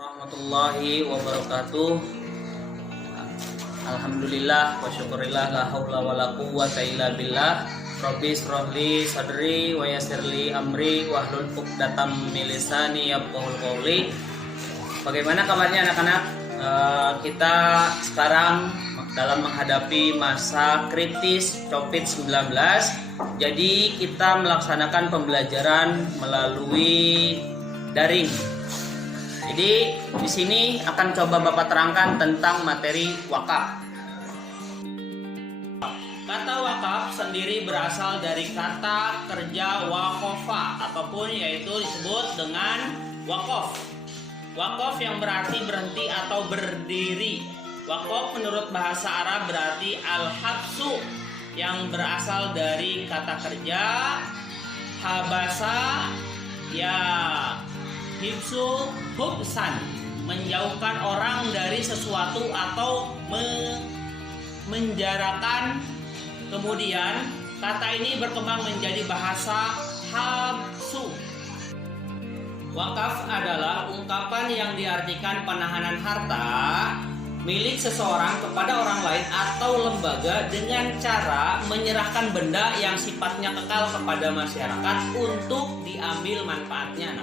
Warahmatullahi wabarakatuh. Alhamdulillah wa syukurillah la haula wala quwwata illa billah. Rabbi shrahli sadri wa yassirli amri wahlul 'uqdatam min lisani yafqahul qawli. Bagaimana kabarnya anak-anak? Kita sekarang dalam menghadapi masa kritis COVID-19. Jadi kita melaksanakan pembelajaran melalui daring. Jadi di sini akan coba Bapak terangkan tentang materi wakaf. Kata wakaf sendiri berasal dari kata kerja waqafa ataupun yaitu disebut dengan wakaf. Wakaf yang berarti berhenti atau berdiri. Wakaf menurut bahasa Arab berarti al-habsu yang berasal dari kata kerja habasa ya hibsu hubsan, menjauhkan orang dari sesuatu atau menjarakan. Kemudian kata ini berkembang menjadi bahasa habsu. Wakaf adalah ungkapan yang diartikan penahanan harta milik seseorang kepada orang lain atau lembaga dengan cara menyerahkan benda yang sifatnya kekal kepada masyarakat untuk diambil manfaatnya.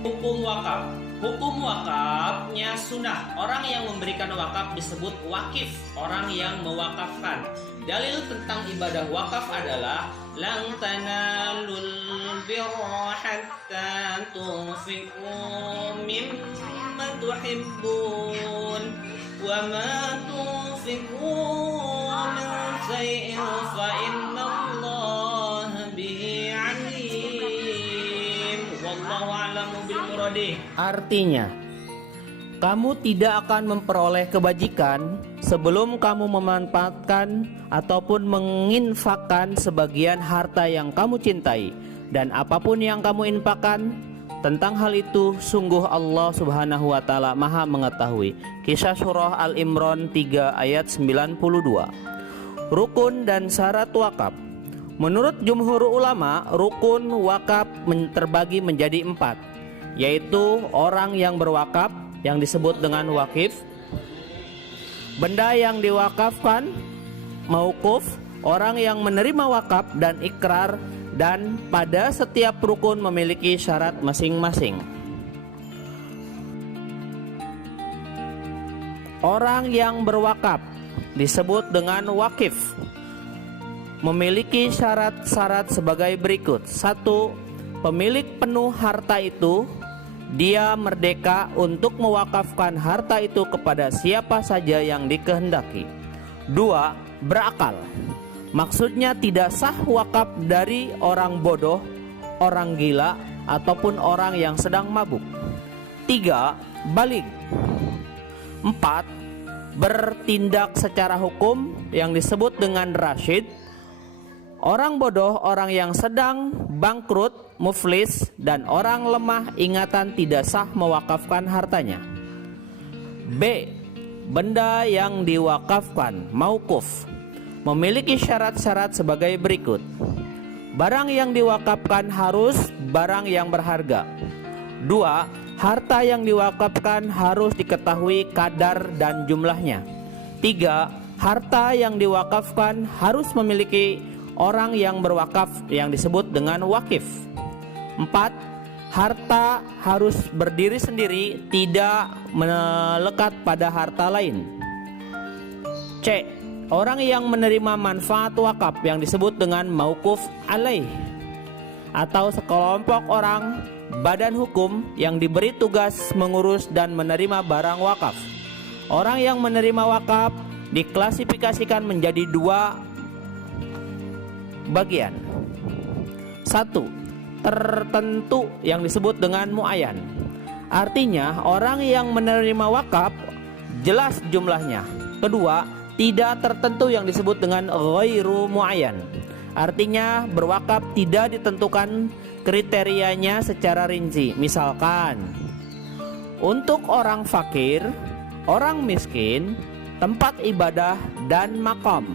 Hukum wakaf. Hukum wakafnya sunnah. Orang yang memberikan wakaf disebut wakif, orang yang mewakafkan. Dalil tentang ibadah wakaf adalah lan tanalul birra hatta tunfiqu mimma tuhibbun wa ma tunfiqu min shay'in fa innallaha bihi alim. Wallahu a'lamu bil murad. Artinya, kamu tidak akan memperoleh kebajikan sebelum kamu memanfaatkan ataupun menginfakkan sebagian harta yang kamu cintai, dan apapun yang kamu infakkan tentang hal itu sungguh Allah Subhanahu wa taala Maha mengetahui. Kisah surah Al-Imran 3 ayat 92. Rukun dan syarat wakaf. Menurut jumhur ulama, rukun wakaf terbagi menjadi 4, yaitu orang yang berwakaf yang disebut dengan wakif, benda yang diwakafkan mauquf, orang yang menerima wakaf dan ikrar, dan pada setiap rukun memiliki syarat masing-masing. Orang yang berwakaf disebut dengan wakif, memiliki syarat-syarat sebagai berikut. 1. Pemilik penuh harta itu, dia merdeka untuk mewakafkan harta itu kepada siapa saja yang dikehendaki. 2. Berakal. Maksudnya tidak sah wakaf dari orang bodoh, orang gila, ataupun orang yang sedang mabuk. 3. Baligh. 4. Bertindak secara hukum yang disebut dengan rasyid. Orang bodoh, orang yang sedang bangkrut, muflis, dan orang lemah ingatan tidak sah mewakafkan hartanya. B. Benda yang diwakafkan mauquf, memiliki syarat-syarat sebagai berikut. Barang yang diwakafkan harus barang yang berharga. 2. Harta yang diwakafkan harus diketahui kadar dan jumlahnya. 3. Harta yang diwakafkan harus memiliki orang yang berwakaf yang disebut dengan wakif. 4. Harta harus berdiri sendiri, tidak melekat pada harta lain. C. Orang yang menerima manfaat wakaf yang disebut dengan mauquf alaih, atau sekelompok orang badan hukum yang diberi tugas mengurus dan menerima barang wakaf. Orang yang menerima wakaf diklasifikasikan menjadi 2 bagian. 1. Tertentu yang disebut dengan muayyan. Artinya orang yang menerima wakaf jelas jumlahnya. Kedua, tidak tertentu yang disebut dengan ghairu muayyan. Artinya berwakaf tidak ditentukan kriterianya secara rinci. Misalkan untuk orang fakir, orang miskin, tempat ibadah, dan makam.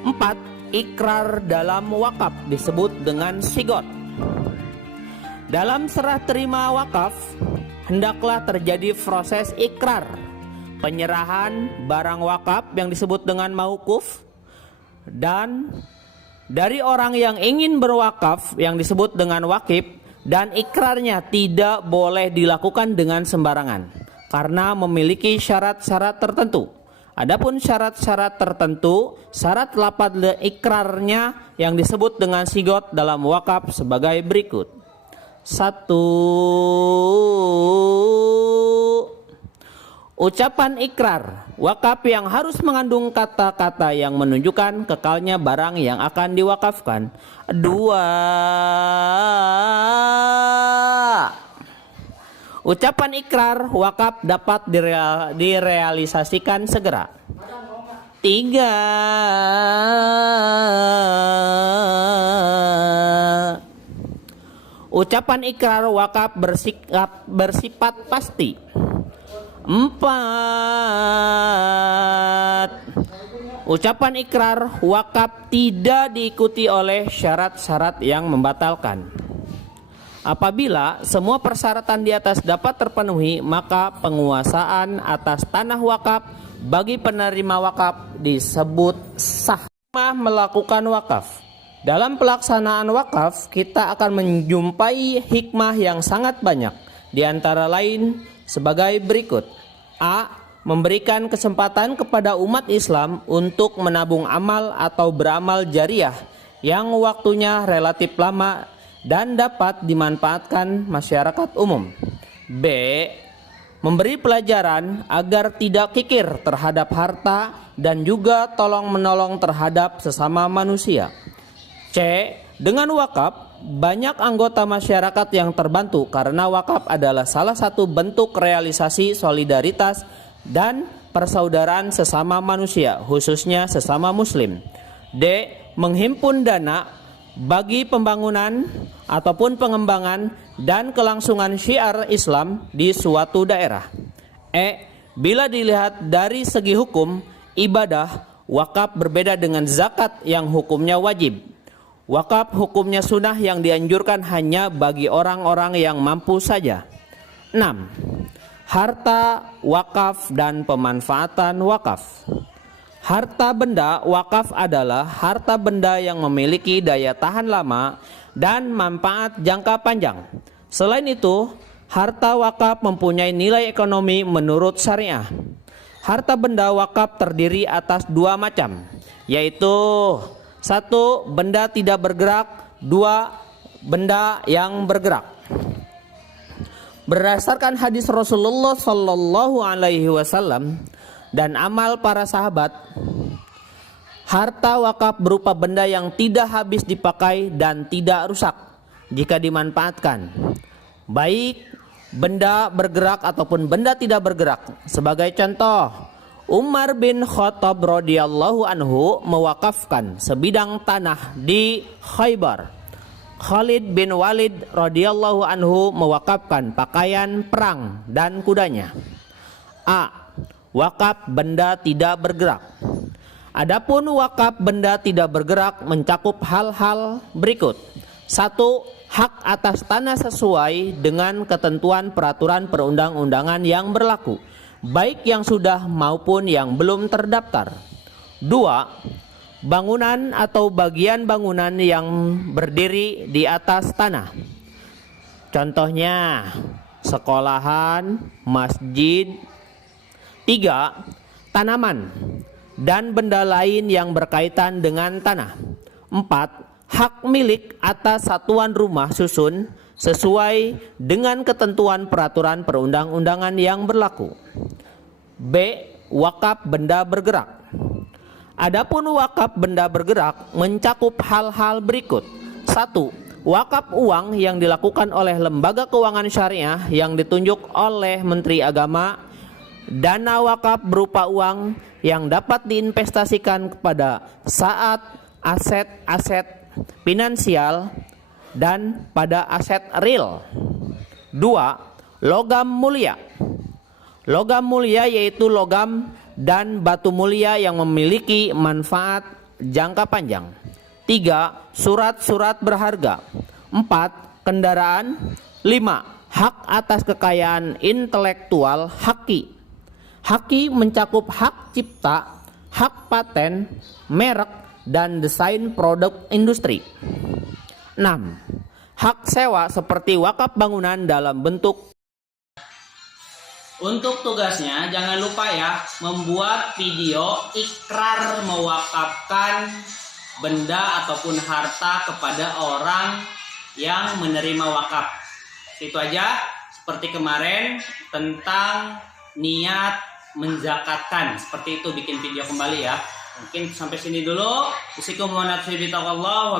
4. Ikrar dalam wakaf disebut dengan sigot. Dalam serah terima wakaf, hendaklah terjadi proses ikrar, penyerahan barang wakaf yang disebut dengan mauquf, dan dari orang yang ingin berwakaf yang disebut dengan wakif, dan ikrarnya tidak boleh dilakukan dengan sembarangan karena memiliki syarat-syarat tertentu. Adapun syarat-syarat tertentu, syarat lafaz ikrarnya yang disebut dengan sigot dalam wakaf sebagai berikut. 1. Ucapan ikrar wakaf yang harus mengandung kata-kata yang menunjukkan kekalnya barang yang akan diwakafkan. 2. Ucapan ikrar wakaf dapat direalisasikan segera. 3. Ucapan ikrar wakaf bersifat pasti. 4. Ucapan ikrar wakaf tidak diikuti oleh syarat-syarat yang membatalkan. Apabila semua persyaratan di atas dapat terpenuhi, maka penguasaan atas tanah wakaf bagi penerima wakaf disebut sah. Melakukan wakaf. Dalam pelaksanaan wakaf, kita akan menjumpai hikmah yang sangat banyak. Di antara lain sebagai berikut. A. Memberikan kesempatan kepada umat Islam untuk menabung amal atau beramal jariah yang waktunya relatif lama dan dapat dimanfaatkan masyarakat umum. B. Memberi pelajaran agar tidak kikir terhadap harta dan juga tolong-menolong terhadap sesama manusia. C. Dengan wakaf, banyak anggota masyarakat yang terbantu karena wakaf adalah salah satu bentuk realisasi solidaritas dan persaudaraan sesama manusia, khususnya sesama muslim. D. Menghimpun dana bagi pembangunan ataupun pengembangan dan kelangsungan syiar Islam di suatu daerah. E. Bila dilihat dari segi hukum ibadah, wakaf berbeda dengan zakat yang hukumnya wajib. Wakaf hukumnya sunnah yang dianjurkan hanya bagi orang-orang yang mampu saja. 6. Harta wakaf dan pemanfaatan wakaf. Harta benda wakaf adalah harta benda yang memiliki daya tahan lama dan manfaat jangka panjang. Selain itu, harta wakaf mempunyai nilai ekonomi menurut syariah. Harta benda wakaf terdiri atas 2 macam, yaitu 1. Benda tidak bergerak. 2. Benda yang bergerak. Berdasarkan hadis Rasulullah Sallallahu Alaihi Wasallam dan amal para sahabat, harta wakaf berupa benda yang tidak habis dipakai dan tidak rusak jika dimanfaatkan, baik benda bergerak ataupun benda tidak bergerak. Sebagai contoh, Umar bin Khattab radhiyallahu anhu mewakafkan sebidang tanah di Khaybar. Khalid bin Walid radhiyallahu anhu mewakafkan pakaian perang dan kudanya. A. Wakaf benda tidak bergerak. Adapun wakaf benda tidak bergerak mencakup hal-hal berikut. 1. Hak atas tanah sesuai dengan ketentuan peraturan perundang-undangan yang berlaku, baik yang sudah maupun yang belum terdaftar. 2. Bangunan atau bagian bangunan yang berdiri di atas tanah. Contohnya sekolahan, masjid. 3. Tanaman dan benda lain yang berkaitan dengan tanah. 4. Hak milik atas satuan rumah susun sesuai dengan ketentuan peraturan perundang-undangan yang berlaku. B. Wakaf benda bergerak. Adapun wakaf benda bergerak mencakup hal-hal berikut. 1. Wakaf uang yang dilakukan oleh lembaga keuangan syariah yang ditunjuk oleh Menteri Agama. Dana wakaf berupa uang yang dapat diinvestasikan kepada saat aset-aset finansial dan pada aset real. 2. Logam mulia. Logam mulia yaitu logam dan batu mulia yang memiliki manfaat jangka panjang. 3. Surat-surat berharga. 4. kendaraan. 5. Hak atas kekayaan intelektual haki. Haki mencakup hak cipta, hak paten, merek, dan desain produk industri. 6. Hak sewa seperti wakaf bangunan dalam bentuk. Untuk tugasnya jangan lupa ya membuat video ikrar mewakafkan benda ataupun harta kepada orang yang menerima wakaf. Itu aja, seperti kemarin tentang niat menzakatkan. Seperti itu, bikin video kembali ya. Mungkin sampai sini dulu.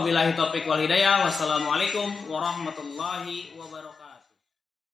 Wabillahi taufiq wal hidayah. Wassalamualaikum warahmatullahi wabarakatuh.